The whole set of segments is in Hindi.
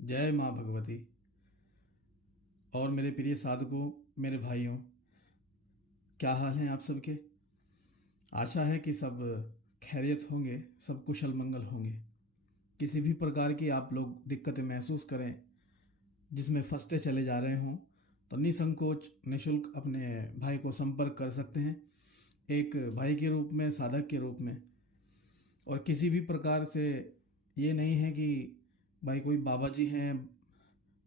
जय माँ भगवती। और मेरे प्रिय साधकों, मेरे भाइयों, क्या हाल हैं आप सबके। आशा है कि सब खैरियत होंगे, सब कुशल मंगल होंगे। किसी भी प्रकार की आप लोग दिक्कतें महसूस करें, जिसमें फंसते चले जा रहे हों, तो निसंकोच निशुल्क अपने भाई को संपर्क कर सकते हैं, एक भाई के रूप में, साधक के रूप में। और किसी भी प्रकार से ये नहीं है कि भाई कोई बाबा जी हैं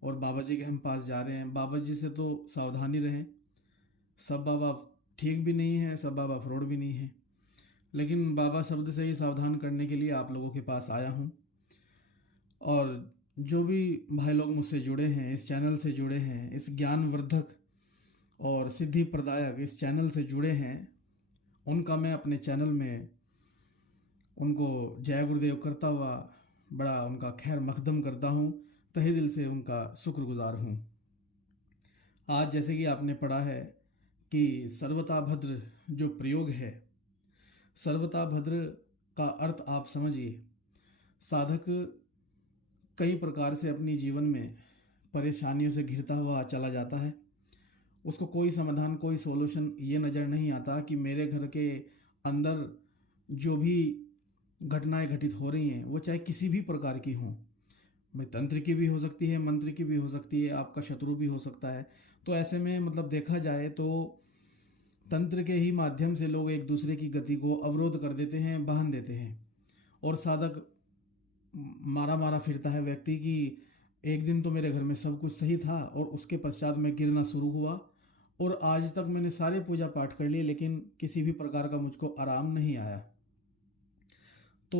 और बाबा जी के हम पास जा रहे हैं। बाबा जी से तो सावधानी रहें। सब बाबा ठीक भी नहीं है, सब बाबा फ्रॉड भी नहीं है। लेकिन बाबा शब्द से ही सावधान करने के लिए आप लोगों के पास आया हूँ। और जो भी भाई लोग मुझसे जुड़े हैं, इस चैनल से जुड़े हैं, इस ज्ञानवर्धक और सिद्धि प्रदायक इस चैनल से जुड़े हैं, उनका मैं अपने चैनल में उनको जय गुरुदेव करता हुआ बड़ा उनका खैर मकदम करता हूँ। तहे दिल से उनका शुक्रगुजार हूँ। आज जैसे कि आपने पढ़ा है कि सर्वता भद्र जो प्रयोग है, सर्वता भद्र का अर्थ आप समझिए। साधक कई प्रकार से अपनी जीवन में परेशानियों से घिरता हुआ चला जाता है। उसको कोई समाधान, कोई सॉल्यूशन ये नज़र नहीं आता कि मेरे घर के अंदर जो भी घटनाएं घटित हो रही हैं, वो चाहे किसी भी प्रकार की हों, भाई तंत्र की भी हो सकती है, मंत्र की भी हो सकती है, आपका शत्रु भी हो सकता है। तो ऐसे में मतलब देखा जाए तो तंत्र के ही माध्यम से लोग एक दूसरे की गति को अवरोध कर देते हैं, बहन देते हैं। और साधक मारा मारा फिरता है व्यक्ति की एक दिन तो मेरे घर में सब कुछ सही था और उसके पश्चात मैं गिरना शुरू हुआ, और आज तक मैंने सारे पूजा पाठ कर लिए, लेकिन किसी भी प्रकार का मुझको आराम नहीं आया। तो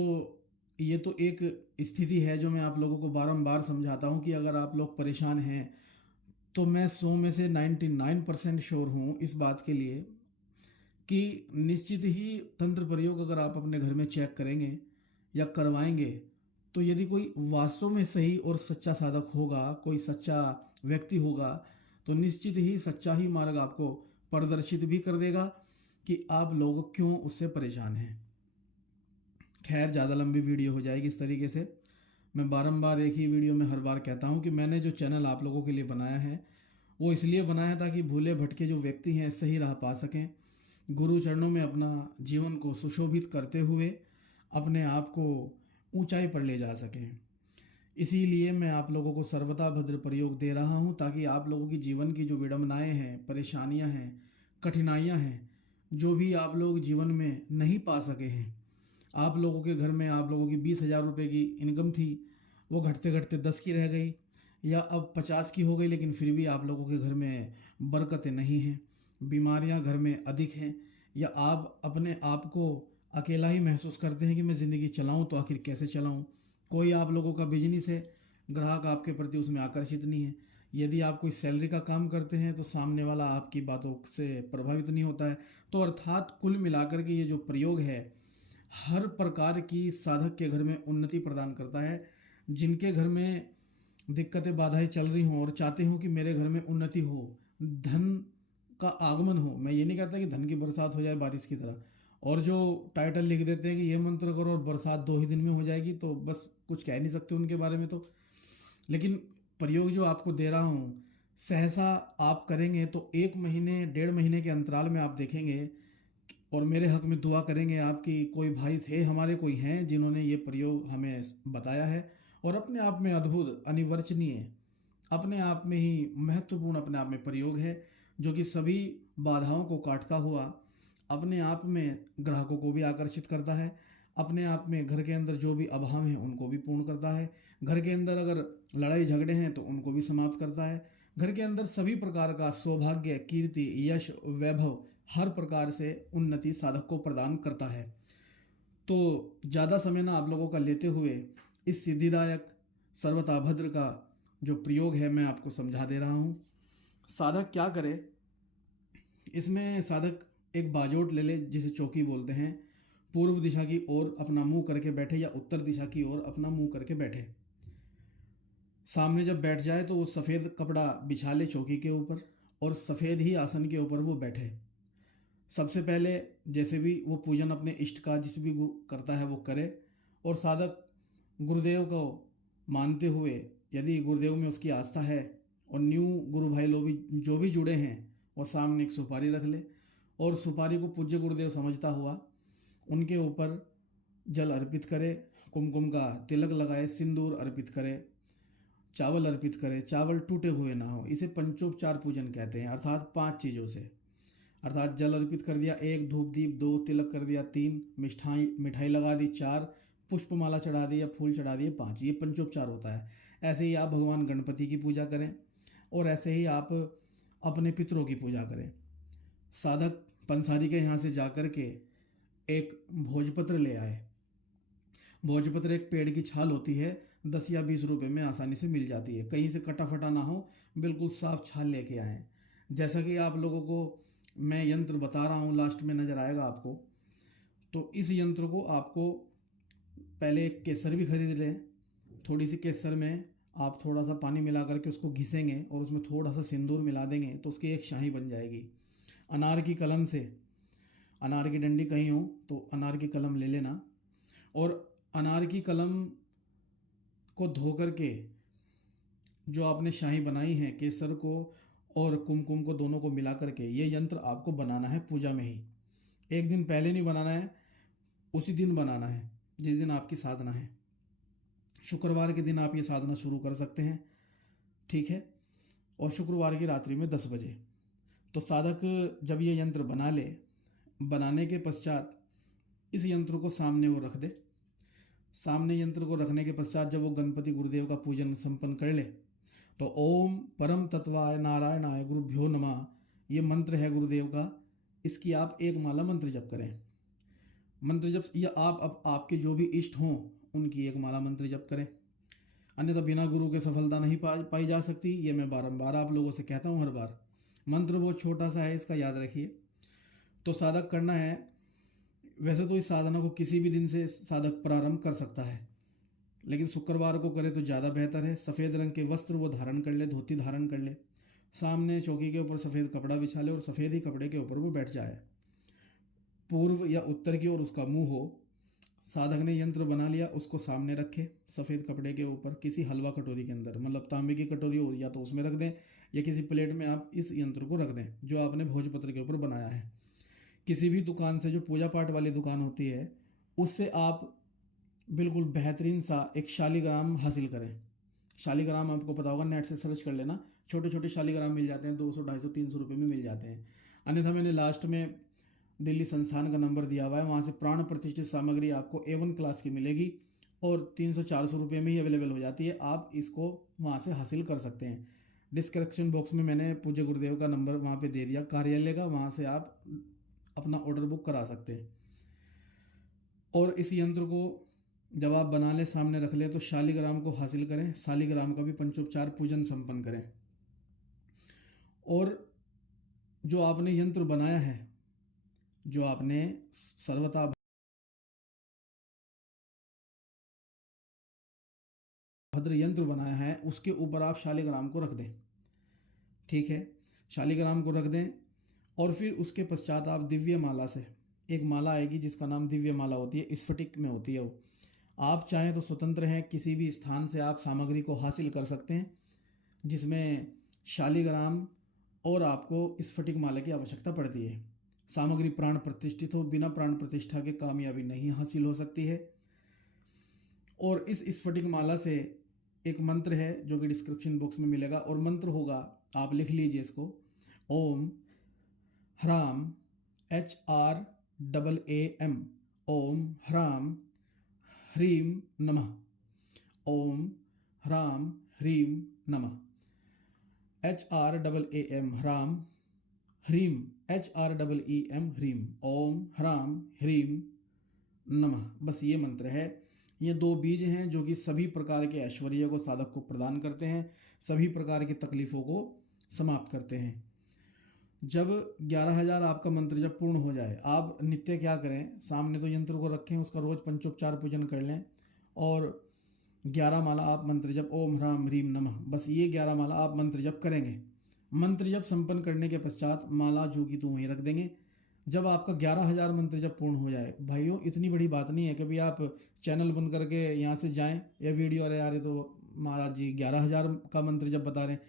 ये तो एक स्थिति है जो मैं आप लोगों को बारंबार समझाता हूँ कि अगर आप लोग परेशान हैं, तो मैं 100 में से 99% श्योर हूँ इस बात के लिए कि निश्चित ही तंत्र प्रयोग अगर आप अपने घर में चेक करेंगे या करवाएंगे, तो यदि कोई वास्तव में सही और सच्चा साधक होगा, कोई सच्चा व्यक्ति होगा, तो निश्चित ही सच्चा ही मार्ग आपको प्रदर्शित भी कर देगा कि आप लोग क्यों उससे परेशान हैं। खैर, ज़्यादा लंबी वीडियो हो जाएगी इस तरीके से। मैं बारंबार एक ही वीडियो में हर बार कहता हूँ कि मैंने जो चैनल आप लोगों के लिए बनाया है, वो इसलिए बनाया ताकि भूले भटके जो व्यक्ति हैं सही राह पा सकें, गुरु चरणों में अपना जीवन को सुशोभित करते हुए अपने आप को ऊंचाई पर ले जा सकें। इसीलिए मैं आप लोगों को सर्वता भद्र प्रयोग दे रहा हूं, ताकि आप लोगों की जीवन की जो विडंबनाएं हैं, परेशानियां हैं, कठिनाइयां हैं, जो भी आप लोग जीवन में नहीं पा सके हैं, आप लोगों के घर में आप लोगों की 20,000 रुपये की इनकम थी, वो घटते घटते 10 की रह गई, या अब 50 की हो गई, लेकिन फिर भी आप लोगों के घर में बरकतें नहीं हैं, बीमारियां घर में अधिक हैं, या आप अपने आप को अकेला ही महसूस करते हैं कि मैं ज़िंदगी चलाऊं तो आखिर कैसे चलाऊं। कोई आप लोगों का बिजनेस है, ग्राहक आपके प्रति उसमें आकर्षित नहीं है। यदि आप कोई सैलरी का काम करते हैं तो सामने वाला आपकी बातों से प्रभावित नहीं होता है। तो अर्थात कुल मिलाकर के ये जो प्रयोग है, हर प्रकार की साधक के घर में उन्नति प्रदान करता है। जिनके घर में दिक्कतें बाधाएं चल रही हों और चाहते हो कि मेरे घर में उन्नति हो, धन का आगमन हो, मैं ये नहीं कहता कि धन की बरसात हो जाए बारिश की तरह, और जो टाइटल लिख देते हैं कि ये मंत्र करो और बरसात 2 ही दिन में हो जाएगी, तो बस कुछ कह नहीं सकते उनके बारे में तो। लेकिन प्रयोग जो आपको दे रहा हूँ, सहसा आप करेंगे तो 1 महीने 1.5 महीने के अंतराल में आप देखेंगे, और मेरे हक में दुआ करेंगे आपकी। कोई भाई थे हमारे, कोई हैं जिन्होंने ये प्रयोग हमें बताया है, और अपने आप में अद्भुत, अनिवर्चनीय, अपने आप में ही महत्वपूर्ण अपने आप में प्रयोग है, जो कि सभी बाधाओं को काटता हुआ अपने आप में ग्राहकों को भी आकर्षित करता है, अपने आप में घर के अंदर जो भी अभाव हैं उनको भी पूर्ण करता है, घर के अंदर अगर लड़ाई झगड़े हैं तो उनको भी समाप्त करता है, घर के अंदर सभी प्रकार का सौभाग्य, कीर्ति, यश, वैभव, हर प्रकार से उन्नति साधक को प्रदान करता है। तो ज़्यादा समय ना आप लोगों का लेते हुए इस सिद्धिदायक सर्वताभद्र का जो प्रयोग है मैं आपको समझा दे रहा हूँ। साधक क्या करे, इसमें साधक एक बाजोट ले ले, जिसे चौकी बोलते हैं, पूर्व दिशा की ओर अपना मुंह करके बैठे या उत्तर दिशा की ओर अपना मुंह करके बैठे। सामने जब बैठ जाए तो वो सफ़ेद कपड़ा बिछा ले चौकी के ऊपर, और सफ़ेद ही आसन के ऊपर वो बैठे। सबसे पहले जैसे भी वो पूजन अपने इष्ट का जिस भी गुरु करता है वो करे, और साधक गुरुदेव को मानते हुए यदि गुरुदेव में उसकी आस्था है और न्यू गुरु भाई लोग भी जो भी जुड़े हैं वो सामने एक सुपारी रख ले और सुपारी को पूज्य गुरुदेव समझता हुआ उनके ऊपर जल अर्पित करे, कुमकुम का तिलक लगाए, सिंदूर अर्पित करे, चावल अर्पित करे। चावल टूटे हुए ना हो, इसे पंचोपचार पूजन कहते हैं, अर्थात 5 चीज़ों से। अर्थात जल अर्पित कर दिया 1, धूप दीप 2, तिलक कर दिया 3, मिठाई लगा दी 4, पुष्पमाला चढ़ा दी या फूल चढ़ा दिए 5। ये पंचोपचार होता है। ऐसे ही आप भगवान गणपति की पूजा करें और ऐसे ही आप अपने पितरों की पूजा करें। साधक पंसारी के यहाँ से जाकर के एक भोजपत्र ले आए। भोजपत्र एक पेड़ की छाल होती है, 10 या 20 रुपए में आसानी से मिल जाती है। कहीं से कटा फटा ना हो, बिल्कुल साफ छाल लेके आए। जैसा कि आप लोगों को मैं यंत्र बता रहा हूँ, लास्ट में नज़र आएगा आपको। तो इस यंत्र को आपको पहले एक केसर भी खरीद लें। थोड़ी सी केसर में आप थोड़ा सा पानी मिला करके उसको घिसेंगे और उसमें थोड़ा सा सिंदूर मिला देंगे तो उसकी एक शाही बन जाएगी। अनार की कलम से, अनार की डंडी कहीं हो तो अनार की कलम ले लेना और अनार की कलम को धो करके जो आपने शाही बनाई है, केसर को और कुमकुम को दोनों को मिला करके ये यंत्र आपको बनाना है पूजा में ही। एक दिन पहले नहीं बनाना है, उसी दिन बनाना है जिस दिन आपकी साधना है। शुक्रवार के दिन आप ये साधना शुरू कर सकते हैं, ठीक है। और शुक्रवार की रात्रि में 10 बजे। तो साधक जब ये यंत्र बना ले, बनाने के पश्चात इस यंत्र को सामने वो रख दे। सामने यंत्र को रखने के पश्चात जब वो गणपति गुरुदेव का पूजन संपन्न कर ले तो ओम परम तत्वाय नारायणाय गुरुभ्यो नमः, ये मंत्र है गुरुदेव का, इसकी आप एक माला मंत्र जप करें। मंत्र जप या आप आपके जो भी इष्ट हों उनकी एक माला मंत्र जप करें, अन्यथा बिना गुरु के सफलता नहीं पाई जा सकती। ये मैं बारंबार आप लोगों से कहता हूँ हर बार। मंत्र बहुत छोटा सा है, इसका याद रखिए। तो साधक करना है, वैसे तो इस साधना को किसी भी दिन से साधक प्रारंभ कर सकता है, लेकिन शुक्रवार को करे तो ज़्यादा बेहतर है। सफ़ेद रंग के वस्त्र वो धारण कर ले, धोती धारण कर ले, सामने चौकी के ऊपर सफ़ेद कपड़ा बिछा ले और सफ़ेद ही कपड़े के ऊपर वो बैठ जाए। पूर्व या उत्तर की ओर उसका मुंह हो। साधक ने यंत्र बना लिया, उसको सामने रखे सफ़ेद कपड़े के ऊपर, किसी हलवा कटोरी के अंदर, मतलब तांबे की कटोरी हो या तो उसमें रख दें या किसी प्लेट में आप इस यंत्र को रख दें जो आपने भोजपत्र के ऊपर बनाया है। किसी भी दुकान से, जो पूजा पाठ वाली दुकान होती है, उससे आप बिल्कुल बेहतरीन सा एक शालिग्राम हासिल करें। शालिग्राम आपको पता होगा, नेट से सर्च कर लेना, छोटे छोटे शालिग्राम मिल जाते हैं, 200, 250, 300 रुपये में मिल जाते हैं। अन्यथा मैंने लास्ट में दिल्ली संस्थान का नंबर दिया हुआ है, वहाँ से प्राण प्रतिष्ठित सामग्री आपको A1 क्लास की मिलेगी और 300-400 रुपये में ही अवेलेबल हो जाती है। आप इसको वहाँ से हासिल कर सकते हैं। डिस्क्रिप्शन बॉक्स में मैंने पूज्य गुरुदेव का नंबर वहाँ पे दे दिया, कार्यालय का, वहाँ से आप अपना ऑर्डर बुक करा सकते हैं। और इस यंत्र को जब आप बना ले, सामने रख ले, तो शालिग्राम को हासिल करें। शालिग्राम का भी पंचोपचार पूजन संपन्न करें। और जो आपने यंत्र बनाया है, जो आपने सर्वथा भद्र यंत्र बनाया है, उसके ऊपर आप शालिग्राम को रख दें, ठीक है। शालिग्राम को रख दें और फिर उसके पश्चात आप दिव्य माला से, एक माला आएगी जिसका नाम दिव्य माला होती है, स्फटिक में होती है वो। आप चाहें तो स्वतंत्र हैं, किसी भी स्थान से आप सामग्री को हासिल कर सकते हैं जिसमें शालिग्राम और आपको स्फटिक माला की आवश्यकता पड़ती है। सामग्री प्राण प्रतिष्ठित हो, बिना प्राण प्रतिष्ठा के कामयाबी नहीं हासिल हो सकती है। और इस स्फटिक माला से एक मंत्र है जो कि डिस्क्रिप्शन बॉक्स में मिलेगा, और मंत्र होगा, आप लिख लीजिए इसको, ओम ह्राम HRAAM, ओम ह्राम ह्रीम नमः, ओम ह्राम ह्रीम नमः। HRAAM ह्राम, ह्रीम HREEM ह्रीम, ओम ह्राम ह्रीम नमः। बस ये मंत्र है। ये 2 बीज हैं जो कि सभी प्रकार के ऐश्वर्य को साधक को प्रदान करते हैं, सभी प्रकार की तकलीफ़ों को समाप्त करते हैं। जब 11,000 आपका मंत्र जब पूर्ण हो जाए, आप नित्य क्या करें, सामने तो यंत्र को रखें, उसका रोज़ पंचोपचार पूजन कर लें और 11 माला आप मंत्र जप ओम ह्राम ह्रीम नमः, बस ये 11 माला आप मंत्र जप करेंगे। मंत्र जप संपन्न करने के पश्चात माला जो की तू वहीं रख देंगे। जब आपका 11,000 मंत्र जब पूर्ण हो जाए, भाइयों इतनी बड़ी बात नहीं है, कभी आप चैनल बंद करके यहाँ से जाएं या वीडियो अरे यार ये तो महाराज जी 11,000 का मंत्र जब बता रहे हैं,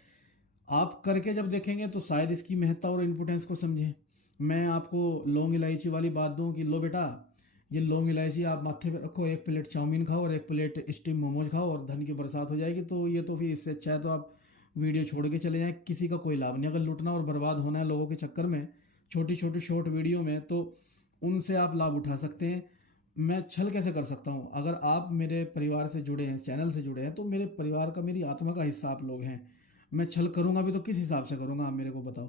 आप करके जब देखेंगे तो शायद इसकी महत्ता और इम्पोर्टेंस को समझें। मैं आपको लौंग इलायची वाली बात दूं कि लो बेटा, ये लौंग इलायची आप माथे पे रखो, एक प्लेट चाउमीन खाओ और एक प्लेट स्टीम मोमोज खाओ और धन की बरसात हो जाएगी। तो ये तो फिर इससे अच्छा है तो आप वीडियो छोड़ के चले जाएं, किसी का कोई लाभ नहीं। अगर लूटना और बर्बाद होना है लोगों के चक्कर में छोटी छोटी शॉर्ट वीडियो में, तो उनसे आप लाभ उठा सकते हैं। मैं छल कैसे कर सकता हूँ? अगर आप मेरे परिवार से जुड़े हैं, चैनल से जुड़े हैं, तो मेरे परिवार का, मेरी आत्मा का हिस्सा आप लोग हैं। मैं छल करूँगा भी तो किस हिसाब से करूँगा, आप मेरे को बताओ।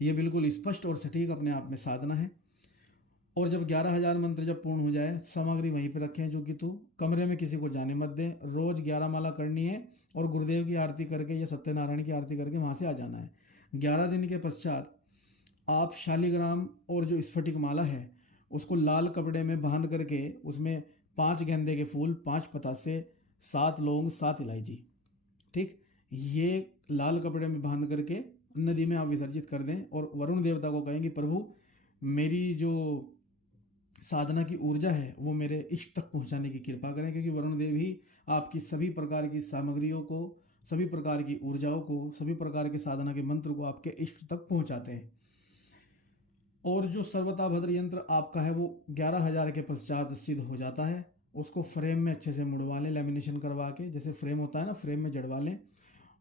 ये बिल्कुल स्पष्ट और सटीक अपने आप में साधना है। और जब 11,000 मंत्र जब पूर्ण हो जाए, सामग्री वहीं पे रखें जो कि तू कमरे में किसी को जाने मत दे। रोज 11 माला करनी है और गुरुदेव की आरती करके या सत्यनारायण की आरती करके वहाँ से आ जाना है। 11 दिन के पश्चात आप शालिग्राम और जो स्फटिक माला है उसको लाल कपड़े में बांध करके उसमें 5 गेंदे के फूल, 5 पतासे, 7 लौंग, 7 इलायची, ठीक, ये लाल कपड़े में बांध करके नदी में आप विसर्जित कर दें। और वरुण देवता को कहें कि प्रभु मेरी जो साधना की ऊर्जा है वो मेरे इष्ट तक पहुंचाने की कृपा करें, क्योंकि वरुण देव ही आपकी सभी प्रकार की सामग्रियों को, सभी प्रकार की ऊर्जाओं को, सभी प्रकार के साधना के मंत्र को आपके इष्ट तक पहुंचाते हैं। और जो सर्वता भद्र यंत्र आपका है वो 11,000 के पश्चात सिद्ध हो जाता है। उसको फ्रेम में अच्छे से मुड़वा लें, लेमिनेशन करवा के, जैसे फ्रेम होता है ना, फ्रेम में जड़वा लें।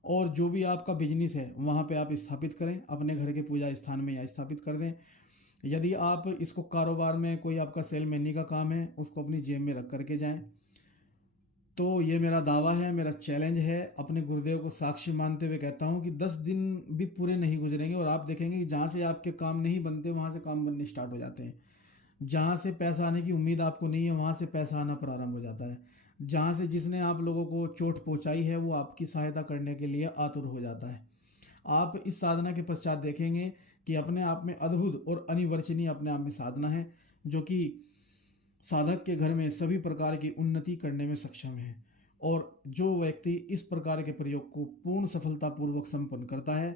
और जो भी आपका बिजनेस है वहाँ पे आप स्थापित करें, अपने घर के पूजा स्थान में या स्थापित कर दें। यदि आप इसको कारोबार में, कोई आपका सेलमैनी का काम है, उसको अपनी जेब में रख करके जाएं। तो ये मेरा दावा है, मेरा चैलेंज है, अपने गुरुदेव को साक्षी मानते हुए कहता हूँ कि 10 दिन भी पूरे नहीं गुजरेंगे और आप देखेंगे कि जहाँ से आपके काम नहीं बनते वहाँ से काम बनने स्टार्ट हो जाते हैं। जहाँ से पैसा आने की उम्मीद आपको नहीं है वहाँ से पैसा आना प्रारंभ हो जाता है। जहाँ से जिसने आप लोगों को चोट पहुँचाई है वो आपकी सहायता करने के लिए आतुर हो जाता है। आप इस साधना के पश्चात देखेंगे कि अपने आप में अद्भुत और अनिवर्चनीय अपने आप में साधना है, जो कि साधक के घर में सभी प्रकार की उन्नति करने में सक्षम है। और जो व्यक्ति इस प्रकार के प्रयोग को पूर्ण सफलतापूर्वक संपन्न करता है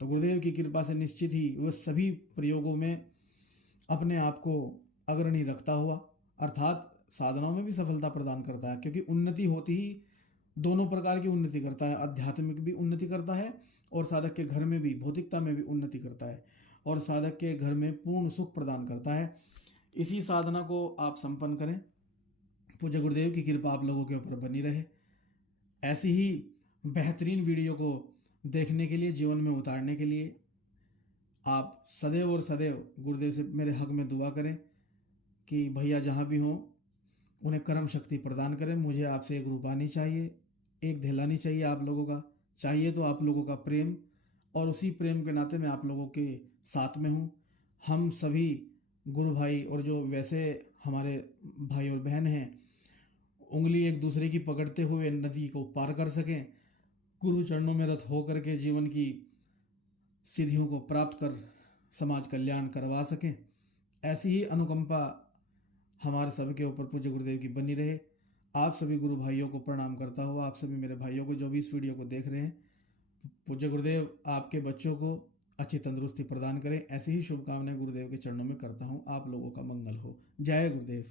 तो गुरुदेव की कृपा से निश्चित ही वह सभी प्रयोगों में अपने आप को अग्रणी रखता हुआ, अर्थात साधनाओं में भी सफलता प्रदान करता है। क्योंकि उन्नति होती ही दोनों प्रकार की उन्नति करता है, आध्यात्मिक भी उन्नति करता है और साधक के घर में भी, भौतिकता में भी उन्नति करता है और साधक के घर में पूर्ण सुख प्रदान करता है। इसी साधना को आप संपन्न करें। पूज्य गुरुदेव की कृपा आप लोगों के ऊपर बनी रहे। ऐसी ही बेहतरीन वीडियो को देखने के लिए, जीवन में उतारने के लिए आप सदैव और सदैव गुरुदेव से मेरे हक में दुआ करें कि भैया जहाँ भी हों उन्हें कर्म शक्ति प्रदान करें। मुझे आपसे एक रूपानी चाहिए, एक दिलानी चाहिए आप लोगों का, चाहिए तो आप लोगों का प्रेम, और उसी प्रेम के नाते मैं आप लोगों के साथ में हूँ। हम सभी गुरु भाई और जो वैसे हमारे भाई और बहन हैं, उंगली एक दूसरे की पकड़ते हुए नदी को पार कर सकें, गुरु चरणों में रत हो करके जीवन की सिद्धियों को प्राप्त कर समाज कल्याण करवा सकें। ऐसी ही अनुकंपा हमारे सभी के ऊपर पूज्य गुरुदेव की बनी रहे। आप सभी गुरु भाइयों को प्रणाम करता हुआ, आप सभी मेरे भाइयों को जो भी इस वीडियो को देख रहे हैं, पूज्य गुरुदेव आपके बच्चों को अच्छी तंदुरुस्ती प्रदान करें। ऐसी ही शुभकामनाएं गुरुदेव के चरणों में करता हूँ। आप लोगों का मंगल हो। जय गुरुदेव।